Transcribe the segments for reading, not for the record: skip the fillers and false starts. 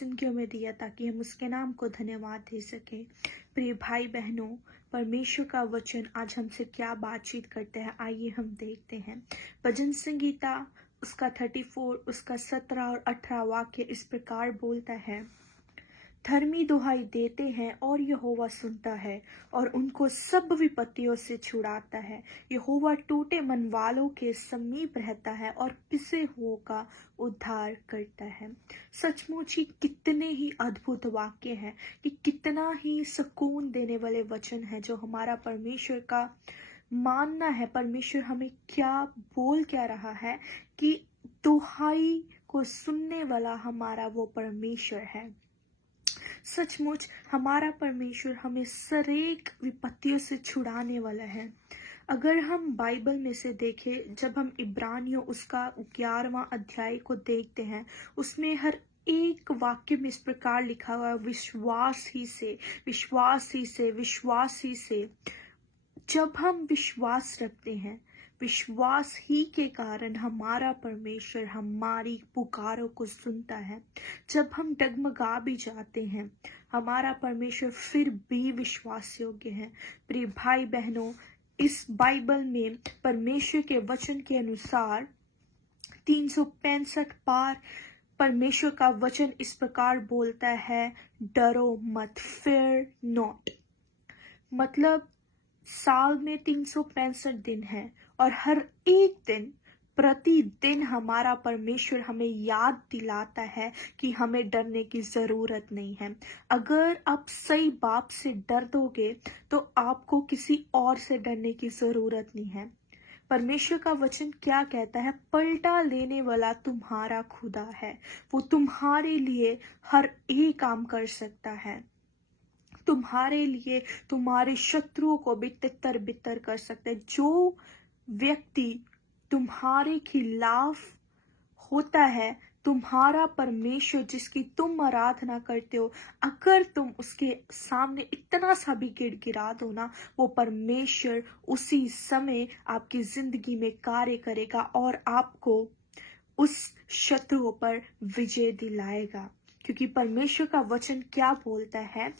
जिंदगियों में दिया ताकि हम उसके नाम को धन्यवाद दे सकें। प्रिय भाई बहनों, परमेश्वर का वचन आज हमसे क्या बातचीत करते हैं, आइए हम देखते हैं। भजन संगीता उसका 34 उसका 17 और 18 वाक्य इस प्रकार बोलता है। धर्मी दुहाई देते हैं और यहोवा सुनता है और उनको सब विपत्तियों से छुड़ाता है। यहोवा टूटे मन वालों के समीप रहता है और पिसे हुओं का उद्धार करता है। सचमुच ही कितने ही अद्भुत वाक्य हैं कि कितना ही सुकून देने वाले वचन है जो हमारा परमेश्वर का मानना है। परमेश्वर हमें क्या रहा है कि दुहाई को सुनने वाला हमारा वो परमेश्वर है। सचमुच हमारा परमेश्वर हमें सरेक विपत्तियों से छुड़ाने वाला है। अगर हम बाइबल में से देखें, जब हम इब्रानियों उसका 11वां अध्याय को देखते हैं, उसमें हर एक वाक्य में इस प्रकार लिखा हुआ है, विश्वास ही से, विश्वास ही से, विश्वास ही से। जब हम विश्वास रखते हैं, विश्वास ही के कारण हमारा परमेश्वर हमारी पुकारों को सुनता है। जब हम डगमगा भी जाते हैं, हमारा परमेश्वर फिर भी विश्वास योग्य है। प्रिय भाई बहनों, इस बाइबल में परमेश्वर के वचन के अनुसार 365 बार परमेश्वर का वचन इस प्रकार बोलता है, डरो मत, fear not। मतलब साल में 365 दिन है और हर एक दिन प्रतिदिन हमारा परमेश्वर हमें याद दिलाता है कि हमें डरने की जरूरत नहीं है। अगर आप सही बाप से डर दोगे तो आपको किसी और से डरने की जरूरत नहीं है। परमेश्वर का वचन क्या कहता है? पलटा लेने वाला तुम्हारा खुदा है। वो तुम्हारे लिए हर एक काम कर सकता है। तुम्हारे लिए तुम्हारे शत्रुओं को भी तितर बितर कर सकते हैं। जो व्यक्ति तुम्हारे खिलाफ होता है, तुम्हारा परमेश्वर जिसकी तुम आराधना करते हो, अगर तुम उसके सामने इतना सा भी गिड़गिड़ा दो ना, वो परमेश्वर उसी समय आपकी जिंदगी में कार्य करेगा और आपको उस शत्रुओं पर विजय दिलाएगा। क्योंकि परमेश्वर का वचन क्या बोलता है?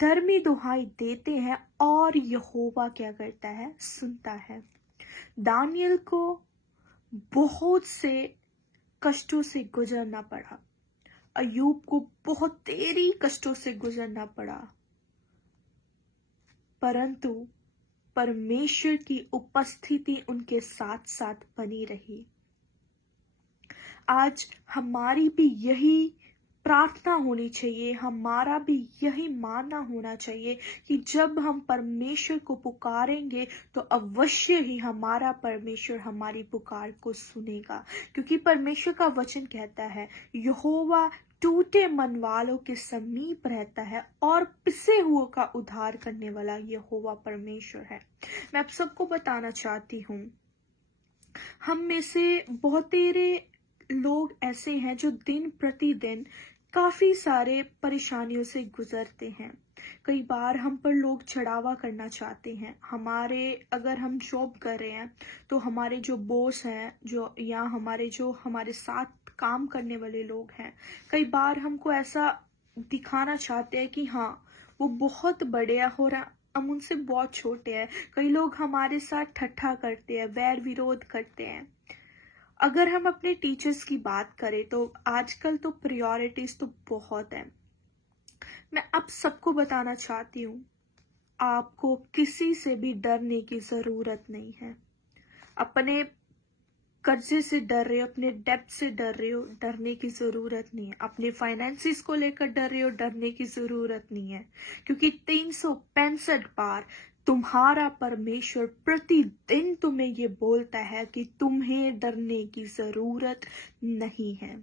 धर्मी दुहाई देते हैं और यहोवा क्या करता है? सुनता है। दानियल को बहुत से कष्टों से गुजरना पड़ा। अय्यूब को बहुत देरी कष्टों से गुजरना पड़ा, परंतु परमेश्वर की उपस्थिति उनके साथ साथ बनी रही। आज हमारी भी यही प्रार्थना होनी चाहिए, हमारा भी यही मानना होना चाहिए कि जब हम परमेश्वर को पुकारेंगे तो अवश्य ही हमारा परमेश्वर हमारी पुकार को सुनेगा। क्योंकि परमेश्वर का वचन कहता है, यहोवा टूटे मन वालों के समीप रहता है और पिसे हुओं का उद्धार करने वाला यहोवा परमेश्वर है। मैं आप सबको बताना चाहती हूँ, हम में से बहुत लोग ऐसे हैं जो दिन प्रतिदिन काफी सारे परेशानियों से गुजरते हैं। कई बार हम पर लोग चढ़ावा करना चाहते हैं। अगर हम जॉब कर रहे हैं तो हमारे जो बॉस हैं, जो हमारे साथ काम करने वाले लोग हैं, कई बार हमको ऐसा दिखाना चाहते हैं कि हाँ वो बहुत बड़े हैं और हम उनसे बहुत छोटे हैं। कई लोग हमारे साथ ठट्ठा करते हैं, वैर विरोध करते हैं। अगर हम अपने टीचर्स की बात करें तो आजकल तो प्रायोरिटीज तो बहुत है। मैं आप सबको बताना चाहती हूँ, आपको किसी से भी डरने की जरूरत नहीं है। अपने कर्जे से डर रहे हो, अपने डेब्ट से डर रहे हो, डरने की जरूरत नहीं है। अपने फाइनेंसिस को लेकर डर रहे हो, डरने की जरूरत नहीं है। क्योंकि 365 बार तुम्हारा परमेश्वर प्रतिदिन तुम्हें ये बोलता है कि तुम्हें डरने की जरूरत नहीं है।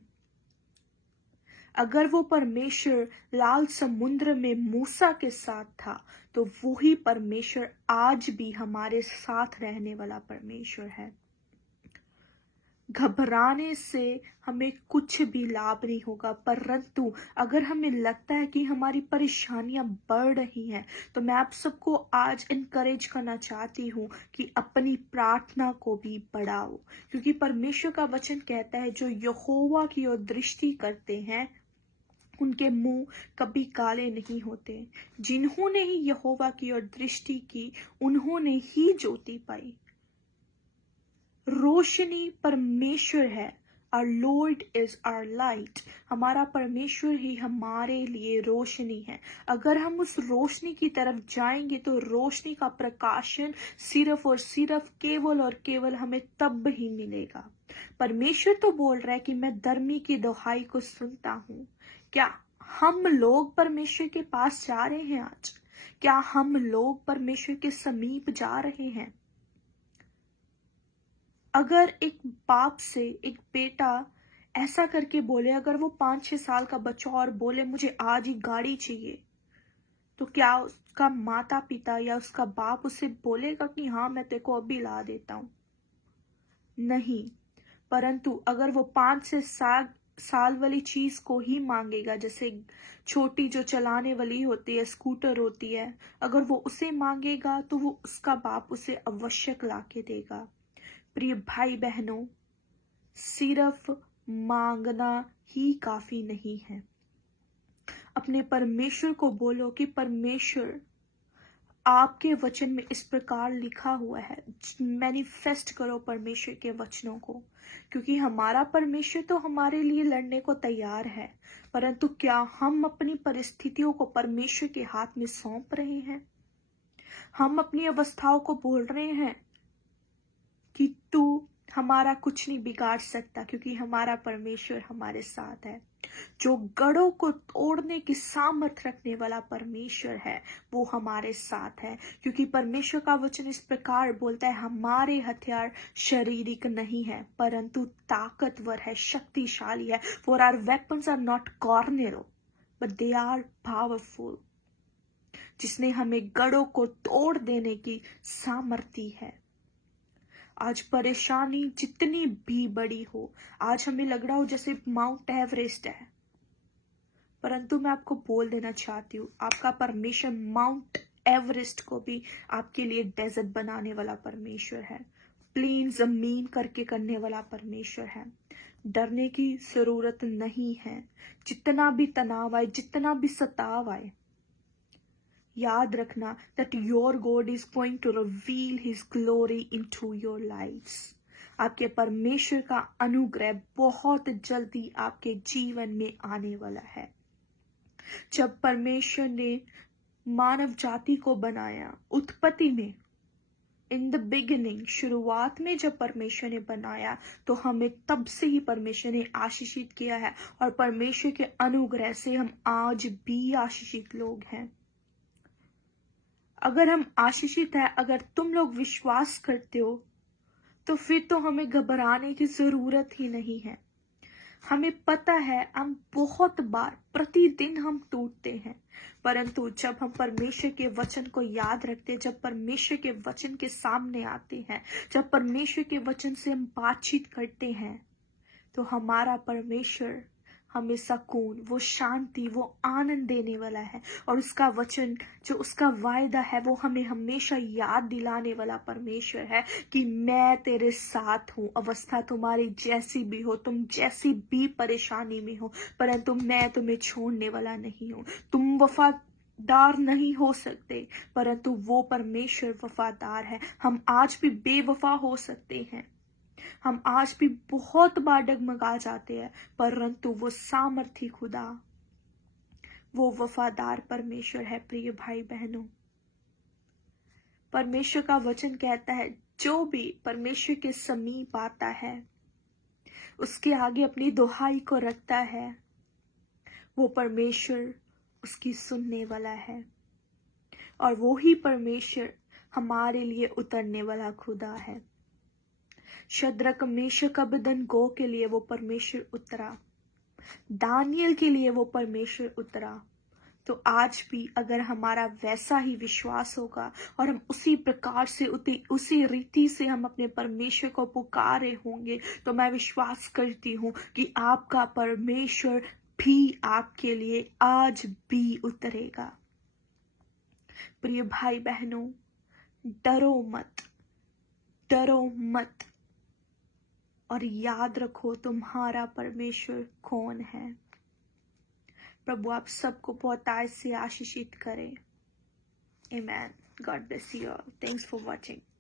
अगर वो परमेश्वर लाल समुद्र में मूसा के साथ था, तो वही परमेश्वर आज भी हमारे साथ रहने वाला परमेश्वर है। घबराने से हमें कुछ भी लाभ नहीं होगा, परंतु अगर हमें लगता है कि हमारी परेशानियां बढ़ रही हैं, तो मैं आप सबको आज इनकरेज करना चाहती हूँ कि अपनी प्रार्थना को भी बढ़ाओ। क्योंकि परमेश्वर का वचन कहता है, जो यहोवा की ओर दृष्टि करते हैं उनके मुंह कभी काले नहीं होते। जिन्होंने ही यहोवा की ओर दृष्टि की, उन्होंने ही ज्योति पाई। रोशनी परमेश्वर है। Our Lord is our light। हमारा परमेश्वर ही हमारे लिए रोशनी है। अगर हम उस रोशनी की तरफ जाएंगे तो रोशनी का प्रकाशन सिर्फ और सिर्फ केवल और केवल हमें तब ही मिलेगा। परमेश्वर तो बोल रहा है कि मैं धर्मी की दुहाई को सुनता हूँ। क्या हम लोग परमेश्वर के पास जा रहे हैं आज? क्या हम लोग परमेश्वर के समीप जा रहे हैं? अगर एक बाप से एक बेटा ऐसा करके बोले, अगर वो 5-6 साल का बच्चा और बोले मुझे आज ही गाड़ी चाहिए, तो क्या उसका माता पिता या उसका बाप उसे बोलेगा कि हाँ मैं तेरे को अभी ला देता हूं? नहीं। परंतु अगर वो 5 से 7 साल वाली चीज को ही मांगेगा, जैसे छोटी जो चलाने वाली होती है, स्कूटर होती है, अगर वो उसे मांगेगा तो वो उसका बाप उसे अवश्य ला के देगा। प्रिय भाई बहनों, सिर्फ मांगना ही काफी नहीं है। अपने परमेश्वर को बोलो कि परमेश्वर, आपके वचन में इस प्रकार लिखा हुआ है। मैनिफेस्ट करो परमेश्वर के वचनों को, क्योंकि हमारा परमेश्वर तो हमारे लिए लड़ने को तैयार है। परंतु क्या हम अपनी परिस्थितियों को परमेश्वर के हाथ में सौंप रहे हैं? हम अपनी अवस्थाओं को बोल रहे हैं कि तू हमारा कुछ नहीं बिगाड़ सकता, क्योंकि हमारा परमेश्वर हमारे साथ है। जो गढ़ों को तोड़ने की सामर्थ रखने वाला परमेश्वर है, वो हमारे साथ है। क्योंकि परमेश्वर का वचन इस प्रकार बोलता है, हमारे हथियार शारीरिक नहीं है परंतु ताकतवर है, शक्तिशाली है। For our weapons are not carnal, but they are powerful। जिसने हमें गढ़ों को तोड़ देने की सामर्थ्य है। आज परेशानी जितनी भी बड़ी हो, आज हमें लग रहा हो जैसे माउंट एवरेस्ट है, परंतु मैं आपको बोल देना चाहती हूँ, आपका परमेश्वर माउंट एवरेस्ट को भी आपके लिए डेजर्ट बनाने वाला परमेश्वर है। प्लेन जमीन करके करने वाला परमेश्वर है। डरने की जरूरत नहीं है। जितना भी तनाव आए, जितना भी सताव आए, याद रखना that your God is going to reveal his glory into your lives। आपके परमेश्वर का अनुग्रह बहुत जल्दी आपके जीवन में आने वाला है। जब परमेश्वर ने मानव जाति को बनाया, उत्पत्ति में, इन द बिगिनिंग, शुरुआत में जब परमेश्वर ने बनाया, तो हमें तब से ही परमेश्वर ने आशीषित किया है। और परमेश्वर के अनुग्रह से हम आज भी आशीषित लोग हैं। अगर हम आशीषित है, अगर तुम लोग विश्वास करते हो, तो फिर तो हमें घबराने की जरूरत ही नहीं है। हमें पता है हम बहुत बार प्रतिदिन हम टूटते हैं, परंतु जब हम परमेश्वर के वचन को याद रखते हैं, जब परमेश्वर के वचन के सामने आते हैं, जब परमेश्वर के वचन से हम बातचीत करते हैं, तो हमारा परमेश्वर हमें सुकून, वो शांति, वो आनंद देने वाला है। और उसका वचन, जो उसका वायदा है, वो हमें हमेशा याद दिलाने वाला परमेश्वर है कि मैं तेरे साथ हूँ। अवस्था तुम्हारी जैसी भी हो, तुम जैसी भी परेशानी में हो, परंतु मैं तुम्हें छोड़ने वाला नहीं हूँ। तुम वफादार नहीं हो सकते, परंतु वो परमेश्वर वफादार है। हम आज भी बेवफा हो सकते हैं, हम आज भी बहुत बार डगमगा जाते हैं, परंतु वो सामर्थी खुदा, वो वफादार परमेश्वर है। प्रिय भाई बहनों, परमेश्वर का वचन कहता है, जो भी परमेश्वर के समीप आता है, उसके आगे अपनी दुहाई को रखता है, वो परमेश्वर उसकी सुनने वाला है। और वो ही परमेश्वर हमारे लिए उतरने वाला खुदा है। शद्रक, मेशक, अबेदनगो के लिए वो परमेश्वर उतरा, दानियल के लिए वो परमेश्वर उतरा। तो आज भी अगर हमारा वैसा ही विश्वास होगा और हम उसी प्रकार से, उसी रीति से हम अपने परमेश्वर को पुकारे होंगे, तो मैं विश्वास करती हूँ कि आपका परमेश्वर भी आपके लिए आज भी उतरेगा। प्रिय भाई बहनों, डरो मत, डरो मत, और याद रखो तुम्हारा परमेश्वर कौन है। प्रभु आप सबको बहुतायत से आशीषित करें। Amen. God bless you all. Thanks for watching.